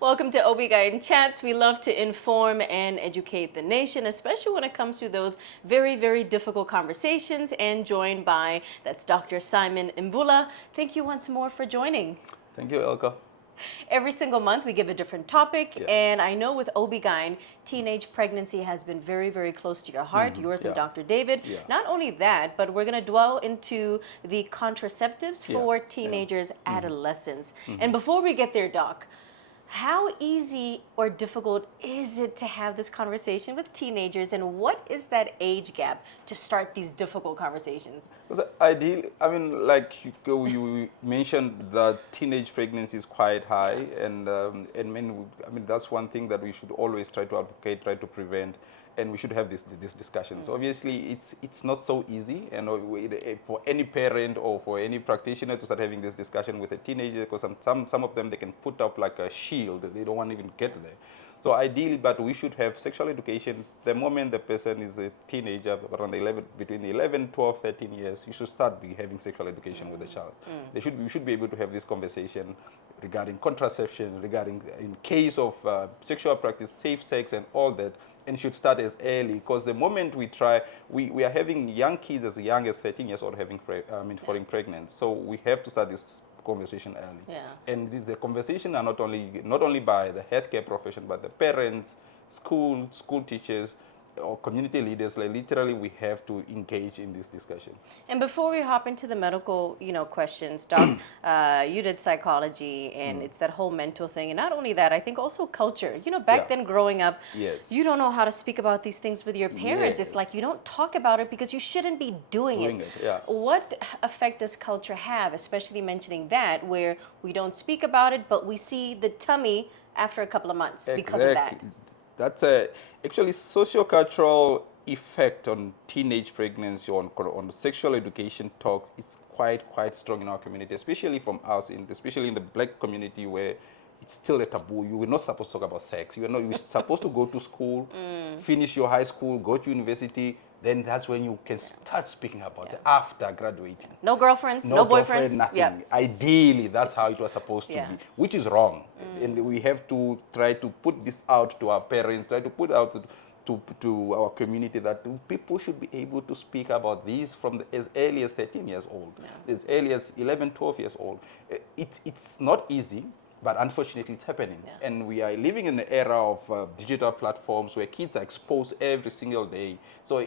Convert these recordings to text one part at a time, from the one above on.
Welcome to OB-GYN Chats. We love to inform and educate the nation, especially when it comes to those very, very difficult conversations. And joined by, that's Dr. Simon Mvula. Thank you once more for joining. Thank you, Elka. Every single month we give a different topic, Yeah. and I know with OB-GYN, teenage pregnancy has been very, very close to your heart, yours and Yeah. Dr. David. Yeah. Not only that, but we're going to dwell into the contraceptives for Yeah. teenagers, adolescents. And before we get there, Doc, how easy or difficult is it to have this conversation with teenagers, and what is that age gap to start these difficult conversations? Because ideally, I mean, like you mentioned, that teenage pregnancy is quite high, and men, that's one thing that we should always try to advocate, try to prevent, and we should have this discussion. So obviously, it's not so easy, and for any parent or for any practitioner to start having this discussion with a teenager, because some of them, they can put up like a shield, they don't want to even get there. So ideally, but we should have sexual education the moment the person is a teenager, around between 11, 12, 13 years, you should start having sexual education with the child. We should be able to have this conversation regarding contraception, regarding in case of sexual practice, safe sex and all that, and it should start as early, because the moment we are having young kids as young as 13 years old falling pregnant. So we have to start this conversation early. Yeah. And the conversation are not only by the healthcare profession, but the parents, school teachers, or community leaders. Like literally, we have to engage in this discussion. And before we hop into the medical, questions, Doc, you did psychology, and it's that whole mental thing. And not only that, I think also culture. Back Yeah. then growing up, Yes. you don't know how to speak about these things with your parents. It's Yes. like you don't talk about it because you shouldn't be doing it. Yeah. What effect does culture have, especially mentioning that, where we don't speak about it, but we see the tummy after a couple of months because of that? That's actually socio-cultural effect on teenage pregnancy, on sexual education talks. It's quite strong in our community, especially from us, especially in the black community, where it's still a taboo. You were not supposed to talk about sex. You're supposed to go to school, finish your high school, go to university. Then that's when you can start speaking about it after graduating. No girlfriends, no boyfriends. Girlfriend, nothing. Yeah. Ideally, that's how it was supposed to Yeah. be, which is wrong. And we have to try to put this out to our parents, try to put out to our community that people should be able to speak about these from as early as 13 years old, as early as 11, 12 years old. It's not easy. But unfortunately, it's happening. Yeah. And we are living in an era of digital platforms where kids are exposed every single day. So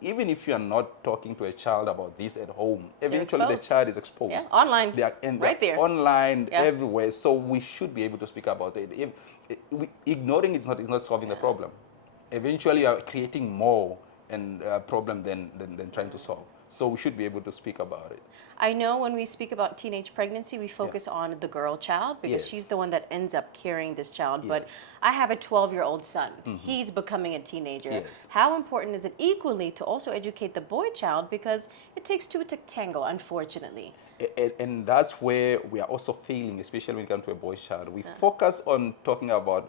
even if you are not talking to a child about this at home, eventually the exposed. child is exposed. Yeah, online, right there. Online, Yeah. everywhere. So we should be able to speak about it. Ignoring it is not solving the problem. Eventually, you are creating more problem than trying to solve. So we should be able to speak about it. I know when we speak about teenage pregnancy, we focus on the girl child because Yes. she's the one that ends up carrying this child. But Yes. I have a 12-year-old son. He's becoming a teenager. Yes. How important is it equally to also educate the boy child, because it takes two to tango, unfortunately. And that's where we are also failing, especially when it comes to a boy child. We focus on talking about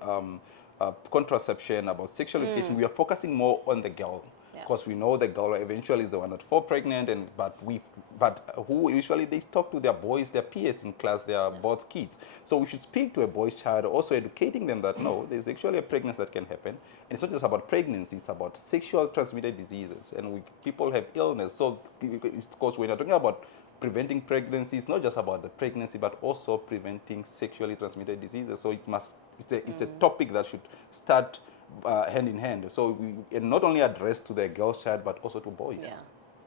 contraception, about sexual education. We are focusing more on the girl. Because we know the girl eventually is the one that falls pregnant, but who usually they talk to their boys, their peers in class, they are both kids. So we should speak to a boy's child, also educating them that no, there's actually a pregnancy that can happen. And it's not just about pregnancy, it's about sexual transmitted diseases. And people have illness. So it's because when you're talking about preventing pregnancy, it's not just about the pregnancy, but also preventing sexually transmitted diseases. So it's a topic that should start hand in hand. So we not only address to the girl's child, but also to boys. Yeah,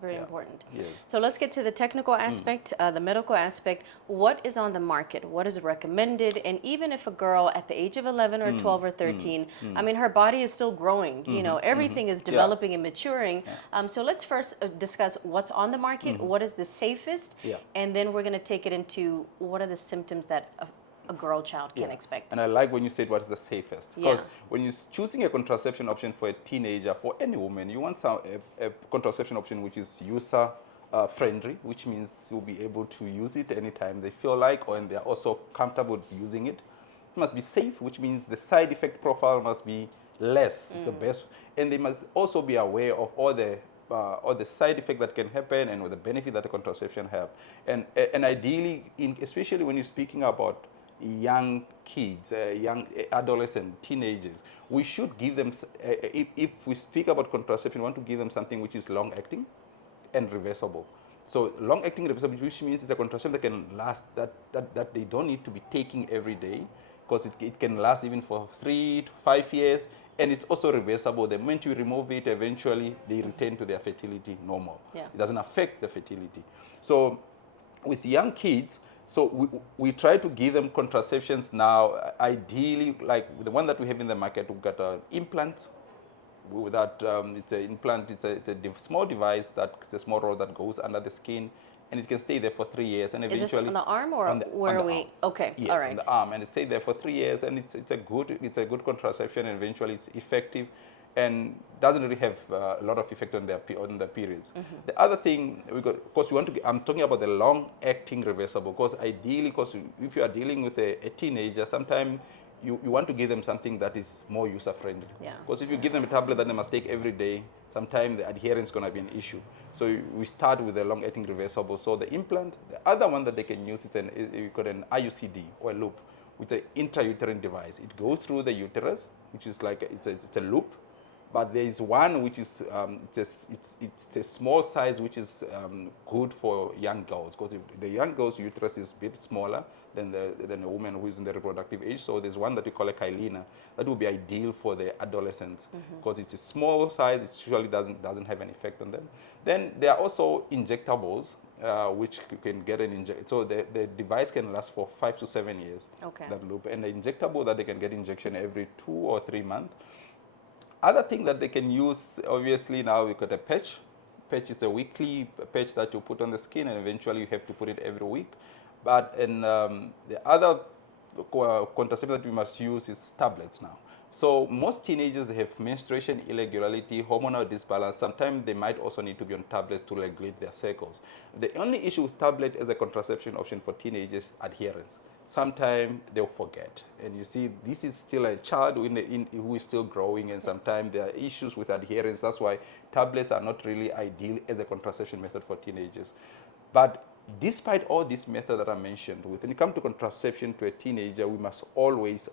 very important. Yes. So let's get to the technical aspect, the medical aspect. What is on the market? What is recommended? And even if a girl at the age of 11 or 12 or 13, I mean, her body is still growing. Everything is developing and maturing. So let's first discuss what's on the market, what is the safest, and then we're going to take it into what are the symptoms that a girl child can expect. And I like when you said what's the safest, because when you're choosing a contraception option for a teenager, for any woman, you want a contraception option which is user friendly, which means you'll be able to use it anytime they feel like, and they're also comfortable using it. It must be safe, which means the side effect profile must be less, the best, and they must also be aware of all the side effect that can happen and with the benefit that the contraception have. And ideally, especially when you're speaking about young kids, young adolescent, teenagers, we should give them, if we speak about contraception, we want to give them something which is long-acting and reversible. So long-acting reversible, which means it's a contraception that can last, that they don't need to be taking every day, because it can last even for 3 to 5 years, and it's also reversible. The moment you remove it, eventually they return to their fertility normal. Yeah. It doesn't affect the fertility. So with young kids, so we try to give them contraceptions now, ideally, like the one that we have in the market, we've got an implant. With that, it's an implant, it's a small device, it's a small rod that goes under the skin, and it can stay there for 3 years, and eventually... Is this on the arm, or where are we? Arm. Okay, yes, all right. on the arm, and it stays there for 3 years, and it's a good contraception, and eventually it's effective, and doesn't really have a lot of effect on their periods. The other thing, of course, I'm talking about the long-acting reversible, because ideally, because if you are dealing with a teenager, sometimes you want to give them something that is more user-friendly. Yeah. Because if you give them a tablet that they must take every day, sometimes the adherence is going to be an issue. So we start with a long-acting reversible. So the implant, the other one that they can use is you got an IUCD, or a loop, with an intrauterine device. It goes through the uterus, which is like it's a loop. But there is one which is it's a small size, which is good for young girls, because the young girl's uterus is a bit smaller than a woman who is in the reproductive age. So there's one that we call a Kylina that would be ideal for the adolescents, because it's a small size. It usually doesn't have an effect on them. Then there are also injectables, which you can get so the device can last for 5 to 7 years. Okay. That loop, and the injectable that they can get injection every 2 or 3 months. Other thing that they can use, obviously, now we've got a patch. Patch is a weekly patch that you put on the skin, and eventually you have to put it every week. But the other contraception that we must use is tablets now. So most teenagers, they have menstruation irregularity, hormonal disbalance. Sometimes they might also need to be on tablets to regulate their cycles. The only issue with tablet as a contraception option for teenagers is adherence. Sometimes they'll forget. And you see, this is still a child who is still growing, and sometimes there are issues with adherence. That's why tablets are not really ideal as a contraception method for teenagers. But despite all these methods that I mentioned, when it comes to contraception to a teenager, we must always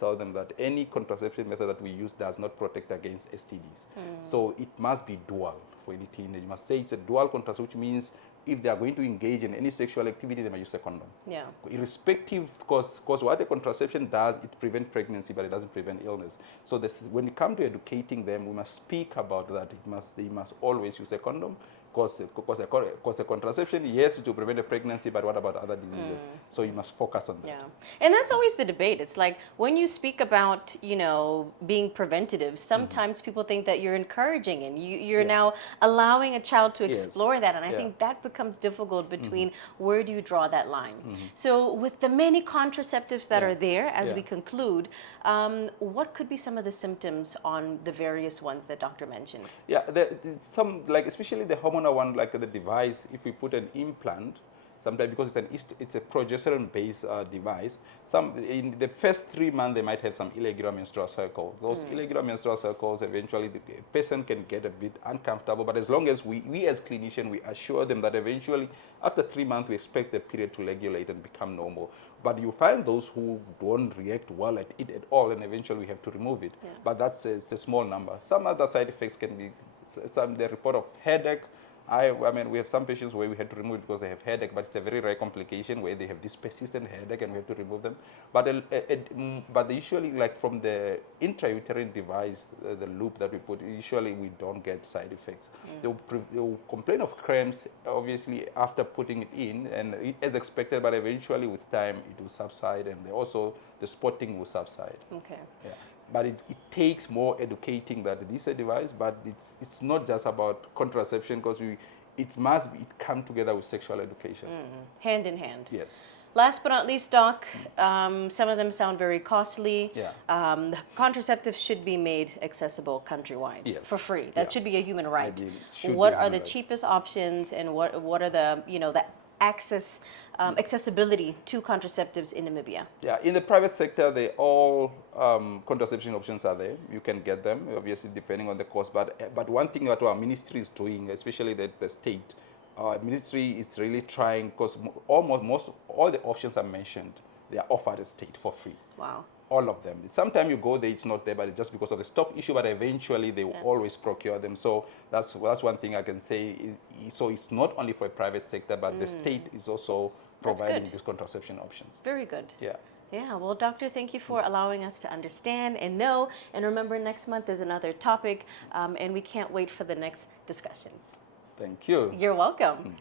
tell them that any contraception method that we use does not protect against STDs. So it must be dual for any teenager. You must say it's a dual contraception, which means if they are going to engage in any sexual activity, they must use a condom. Yeah. Irrespective, because what a contraception does, it prevents pregnancy, but it doesn't prevent illness. So when it comes to educating them, we must speak about that. They must always use a condom. Because a contraception, yes, to prevent a pregnancy, but what about other diseases? So you must focus on that. Yeah, and that's always the debate. It's like when you speak about, being preventative, sometimes people think that you're encouraging, and you're now allowing a child to explore that. And I think that becomes difficult between where do you draw that line? So with the many contraceptives that are there, as we conclude, what could be some of the symptoms on the various ones that Doctor mentioned? Yeah, some, like especially the hormonal one, like the device, if we put an implant, sometimes because it's a progesterone-based device, in the first 3 months they might have some irregular menstrual cycles. Those irregular menstrual cycles, eventually the person can get a bit uncomfortable, but as long as we as clinicians, we assure them that eventually after 3 months we expect the period to regulate and become normal. But you find those who don't react well at it at all, and eventually we have to remove it. But it's a small number. Some other side effects can be the report of headache. I mean, we have some patients where we had to remove it because they have headache, but it's a very rare complication where they have this persistent headache and we have to remove them. But usually, like from the intrauterine device, the loop that we put, usually we don't get side effects. They'll complain of cramps, obviously, after putting it in, and as expected, but eventually with time it will subside, and also the spotting will subside. Okay. Yeah. But it takes more educating that this is a device, but it's not just about contraception, because it come together with sexual education. Hand in hand. Yes. Last but not least, Doc, some of them sound very costly. Yeah. Contraceptives should be made accessible countrywide for free. That should be a human right. What are the cheapest options, and what are the the accessibility to contraceptives in Namibia? Yeah, in the private sector, all contraception options are there. You can get them, obviously, depending on the cost. But one thing that our ministry is doing, especially the state, our ministry is really trying, because almost all the options are mentioned. they are offered a state for free. Wow. All of them. Sometimes you go there, it's not there, but it's just because of the stock issue, but eventually they will always procure them. So that's one thing I can say. So it's not only for a private sector, but the state is also providing these contraception options. Very good. Yeah. Yeah, well, doctor, thank you for allowing us to understand and know. And remember, next month is another topic, and we can't wait for the next discussions. Thank you. You're welcome.